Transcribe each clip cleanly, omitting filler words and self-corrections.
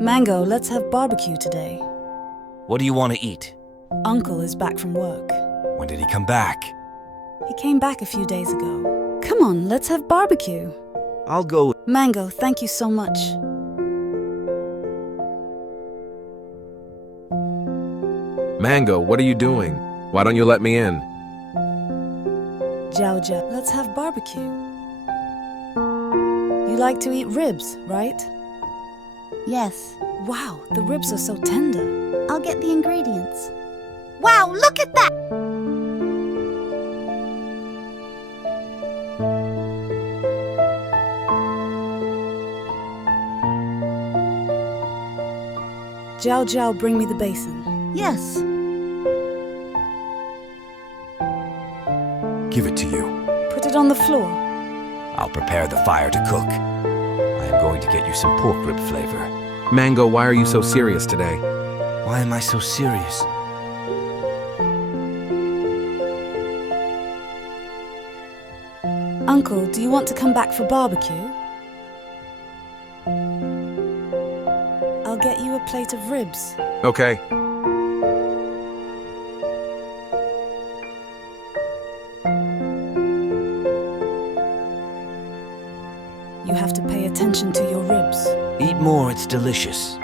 Mango, let's have barbecue today. What do you want to eat? Uncle is back from work. When did he come back? He came back a few days ago. Come on, let's have barbecue. I'll go. Mango, thank you so much. Mango, what are you doing? Why don't you let me in? Jiaojiao, let's have barbecue. You like to eat ribs, right? Yes. Wow, the ribs are so tender. I'll get the ingredients. Wow, look at that! Jiaojiao, bring me the basin. Yes. Give it to you. Put it on the floor. I'll prepare the fire to cook. I am going to get you some pork rib flavor. Mango, why are you so serious today? Why am I so serious? Uncle, do you want to come back for barbecue? I'll get you a plate of ribs. Okay. You have to pay attention to your ribs. Eat more, it's delicious.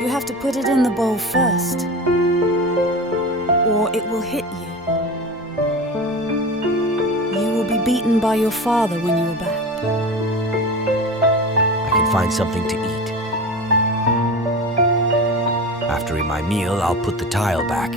You have to put it in the bowl first, or it will hit you. You will be beaten by your father when you are back. I can find something to eat. After my meal, I'll put the tile back.